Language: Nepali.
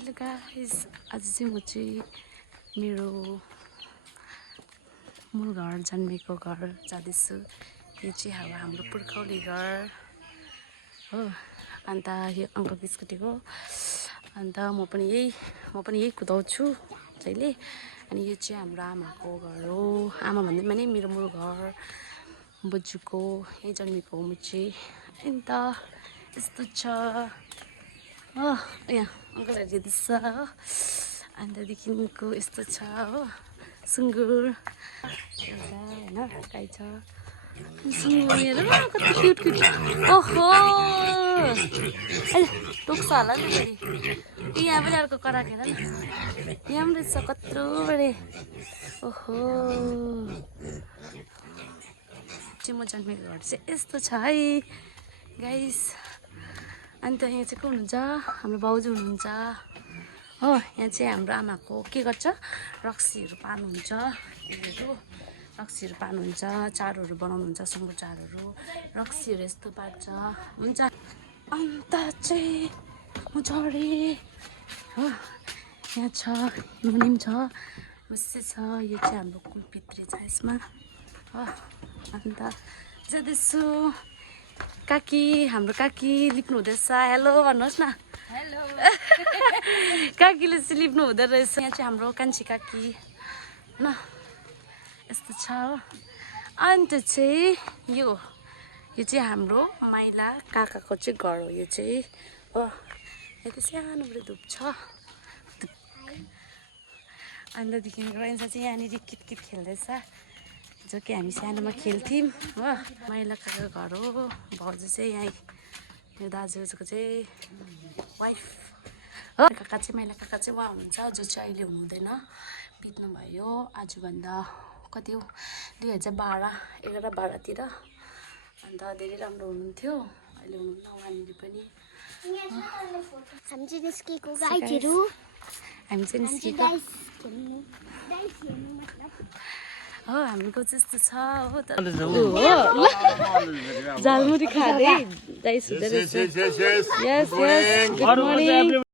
हेलो गाइस, आज चाहिँ म चाहिँ मेरो मूल घर जन्मेको घर जाँदैछु। यो चाहिँ हाम्रो पुर्खौली घर हो। अन्त यो अङ्कलको स्कुटी हो। अन्त म पनि यही कुदाउँछु जहिले। अनि यो चाहिँ हाम्रो आमाको घर हो। आमा भन्दा पनि मेरो मूल घर बोजूको यही जन्मेको हो म चाहिँ। अन्त यस्तो छ हो, यहाँ अङ्कलहरू हेर्दैछ हो। अन्तदेखिको यस्तो छ हो, सुँगुर एउटा होइन गाई छ। सुँगुर हेर न कति क्युट क्युट। ओहो अहिले टोक्छ होला नि फेरि। यहाँ पनि अर्को कराएको हेर न, यहाँ पनि रहेछ कत्रो बडे। ओहो चाहिँ म जन्मेको घर चाहिँ यस्तो छ है गाइस। अन्त यहाँ चाहिँ को हुनुहुन्छ, हाम्रो भाउजू हुनुहुन्छ हो। यहाँ चाहिँ हाम्रो आमाको के गर्छ, रक्सीहरू पार्नुहुन्छ। यिनीहरू रक्सीहरू पार्नुहुन्छ, चारोहरू बनाउनुहुन्छ, सुँगुर चारोहरू रक्सीहरू यस्तो पार्छ हुन्छ। अन्त चाहिँ म झरेँ हो। यहाँ छ मुनिम छ, मुसे छ। यो चाहिँ हाम्रो कुलपित्री छ यसमा हो। अन्त जाँदैछु। काकी, हाम्रो काकी लिप्नु हुँदैछ। हेलो भन्नुहोस् न। हेलो काकीले चाहिँ लिप्नु हुँदो रहेछ। यहाँ चाहिँ हाम्रो कान्छी काकी होइन यस्तो छ हो। अन्त चाहिँ यो चाहिँ हाम्रो माइला काकाको चाहिँ घर हो यो चाहिँ हो। यता सानो बडे धुप छ। अन्तदेखिको यता चाहिँ यहाँनिर किटकिट खेल्दैछ, जो कि हामी सानोमा खेल्थ्यौँ हो। माइला काकाको घर हो। भाउजू चाहिँ यहीँ, मेरो दाजुको चाहिँ वाइफ हो। काका चाहिँ माइला काका चाहिँ उहाँ हुनुहुन्छ, जो चाहिँ अहिले हुनुहुँदैन, बित्नुभयो आजभन्दा कति हो 2012-11-12तिर। अन्त धेरै राम्रो हुनुहुन्थ्यो, अहिले हुनुहुन्न उहाँनिर पनि। हामी चाहिँ निस्केको गाईहरू, हामी चाहिँ निस्केको हो। हाम्रो त्यस्तो छ हो। झालमुरी खाँदै दाइस हुँदो रहेछ। यस गुड मर्निङ।